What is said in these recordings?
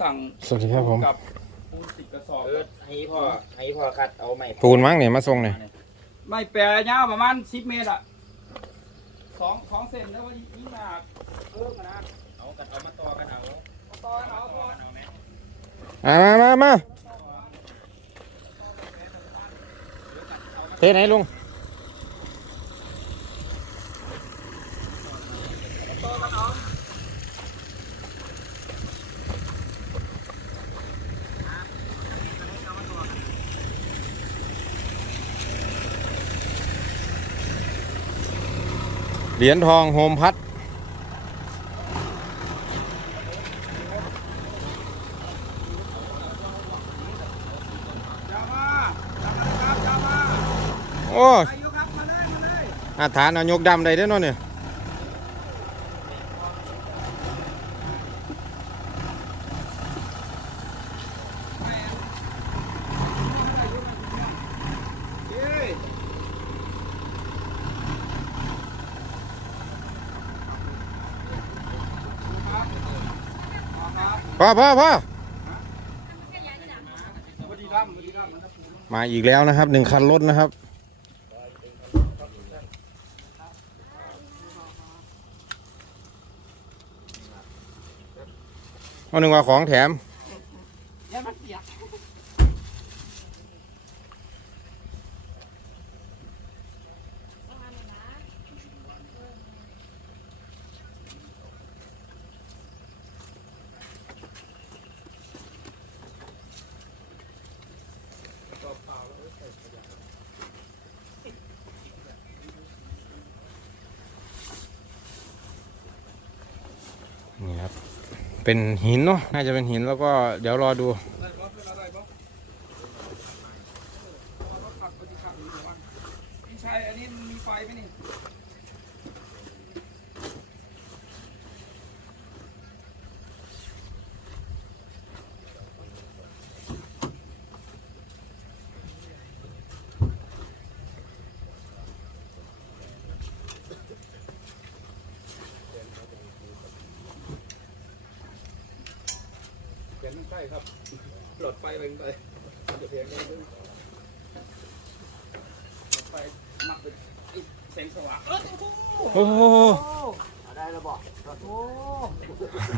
สั่งสวัสดีครับผมกับปูนสิบกระสอบเออให้พ่อให้พ่อคัดเอาไม้ปูนมั้งเนี่ยมาส่งเนี่ยไม่แปรยาวประมาณสิบเมตรอะสองสองเซนแล้วว่ายิ่งหนักเพิ่มนะเอากันเอามาต่อกันเอาเอาต่อเอาต่อเอาไหมมามามามาเทไหนลุง ต่อกันเอา เหรียญทองโฮมพัดยาวมาจำเลยครับยาวมาโอ้ยอายุครับมาเลยมาเลยอาฐานเอายกดำได้เด้อเนาะเนี่ย เย้ครับเอาครับ พ่อพ่อพ่อมมาอีกแล้วนะครับหนึ่งคันรถนะครับ เอาหนึ่งว่าของแถม อย่ามาเสียบ นี่ครับ เป็นหินเนาะน่าจะเป็นหินแล้วก็เดี๋ยวรอดู ใช่อันนี้มีไฟไหมนี่ เขียนไม่ใช่ครับ หลอดไฟไปไปมันจะเพียงแค่นี้หลอดไฟมักเป็นไอ้แสงสว่างเออโอ้โหโอ้โหเอาได้แล้วบอกโอ้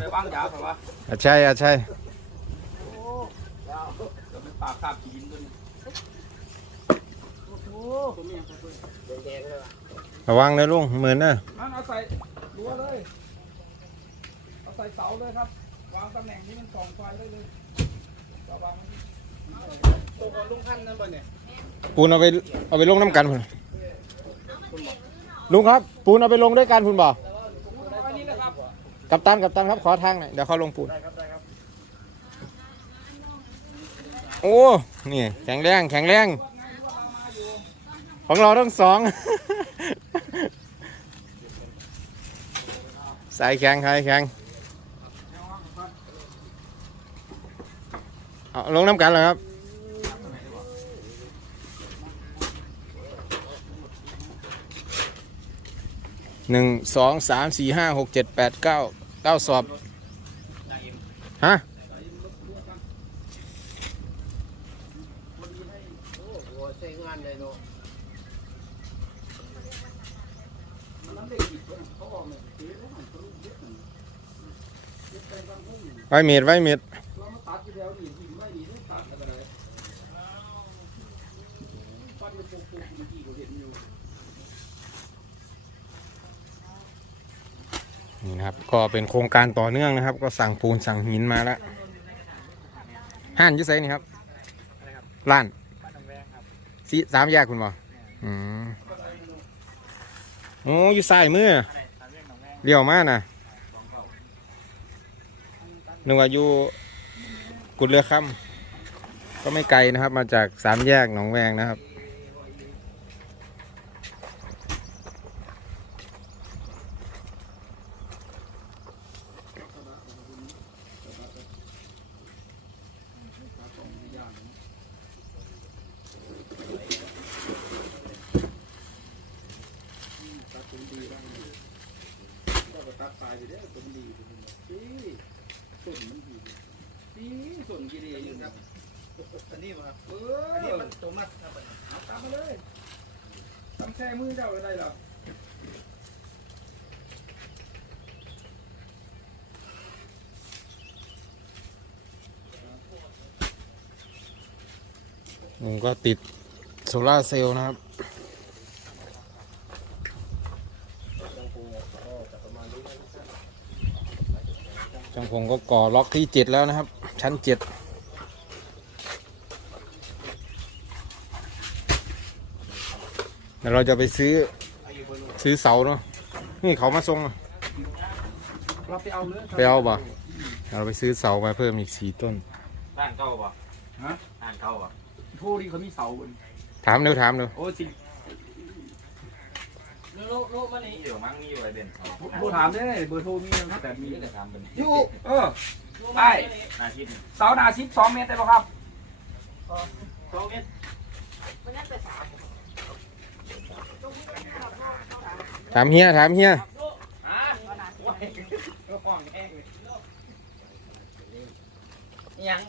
ไปวางยาเปล่าวะอาใช่อาใช่จะเป็นปากคาบขีดินตัวนี้โอ้โหตัวนี้ครับตัวนี้แดงๆเลยว่ะระวังนะลุงเหมือนนะนั่นเอาใส่รั้วเลย เอาใส่เสาเลยครับ วางตำแหน่งนี้มันส่องไฟได้เลยจะวางตัวของลุงพันธุ์นั่นบ่เนี่ยปูนเอาไปเอาไปลงน้ำกันพุ่นลุงครับ ปูนเอาไปลงด้วยกันคุณบอกเอาไว้นี่นะครับกับตันกับตันครับขอทางหน่อยเดี๋ยวเขาลงปูนได้ครับได้ครับโอ้นี่แข็งแรงแข็งแรงของเราทั้งสอง สายแข็งสายแข็ง เอาลงน้ำกันเลยครับหนึ่งสองสามสี่ห้าหกเจ็ดแปดเก้าเก้าสอบ ฮะ ไว้เม็ดไว้เม็ดนี่นะครับ ก็เป็นโครงการต่อเนื่องนะครับ ก็สั่งปูนสั่งหินมาแล้วห้านยุ่ไซนี่ครับล้านสี่สามแยกคุณบออืมโอ้ยุ่ไซมือเลี้ยวมากนะ นึกว่าอยู่กุดเรือค่ำก็ไม่ไกลนะครับ มาจากสามแยกหนองแวงนะครับ ตัดเป็นดีบ้างก็ตัดตายไปได้ตัวมันดีตัวมัน ดีต้นมันดีกี่ดีอยู่ครับอันนี้มาเออันนี้มันตรงนัดครับเอาตามมาเลยทำแช่มือเจ้าอะไรหรอหนึ่งก็ติดโซลาร์เซลล์นะครับจังพงก็ ก่อล็อกที่เจ็ดแล้วนะครับ ชั้นเจ็ดเดี๋ยวเราจะไปซื้อซื้อเสาเนาะนี่เขามาส่งอะเราไปเอาเลยไปเอาบ่เดี๋ยวเราไปซื้อเสามาเพิ่มอีกสี่ต้นด้านเก้าป่ะฮะด้านเก้าป่ะผู้ที่เขามีเสาบนถามเร็วถามเร็วโอ้จริง โลโลมันนี่อยู่มั้งมีอยู่ไอ้เบนผู้ถามได้เบอร์โทรมีนะแต่มีมีแต่ถามเป็นอยู่เออไอ้นาทีเสาหนาชิปสองเมตรได้ป่ะครับสองเมตรถามเฮียถามเฮียฮะก็ฟ้องแห้งเลยยัง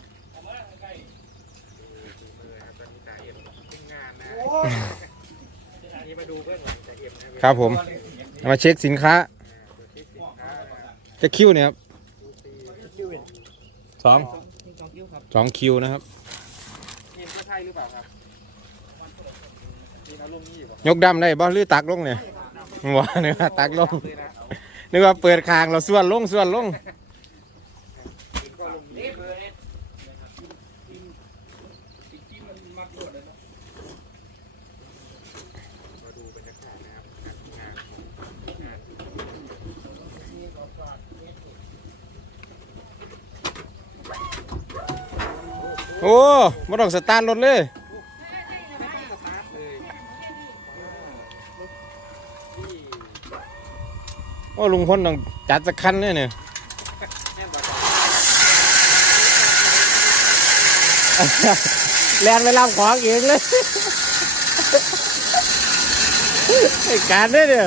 ครับผมเอามาเช็คสินค้าจะคิวเนี่ยครับสองสองคิวครับสองคิวนะครับทีมก็ใช่หรือเปล่าครับทีมอารมณ์นี้อยู่ป่ะยกดำได้บ่หรือตักลงเนี่ยว่านึกว่าตักลงเลยนะนึกว่าเปิดคางเราส่วนลงส่วนลง ก็อารมณ์นี้เบอร์เอสอีกทีมันมัดรวดเลยเนาะ โอ้ม่ต้องสตาร์ทรถเลย โอ้ลุงพลต้องจัดสักคันเนี่ยเนี่ยแลนไปรับของเองเลยไอ้การเนี่ยเนี่ย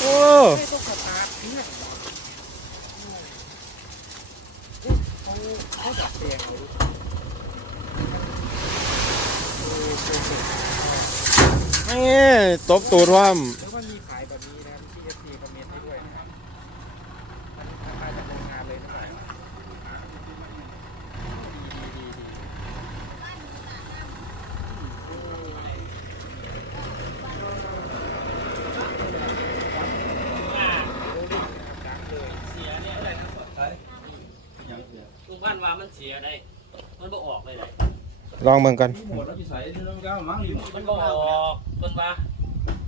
โอ้ ต้องสตาร์ทเนี่ยเขาดัดแปลงเอา นี่ ตบตูดว่ามแล้วมันมีขายแบบนี้นะครับที่เอฟซีคอมเมนต์ให้ด้วยนะครับมันราคาจากโรงงานเลยนะดีดีดีดีลุงพันว่ามันเสียได้ มันบ่ออกเลยได้ลองเบิ่งกัน หมดแล้วจะใส่เรื่องเก้ามั้งอยู่มันบ่ออกเพิ่นว่า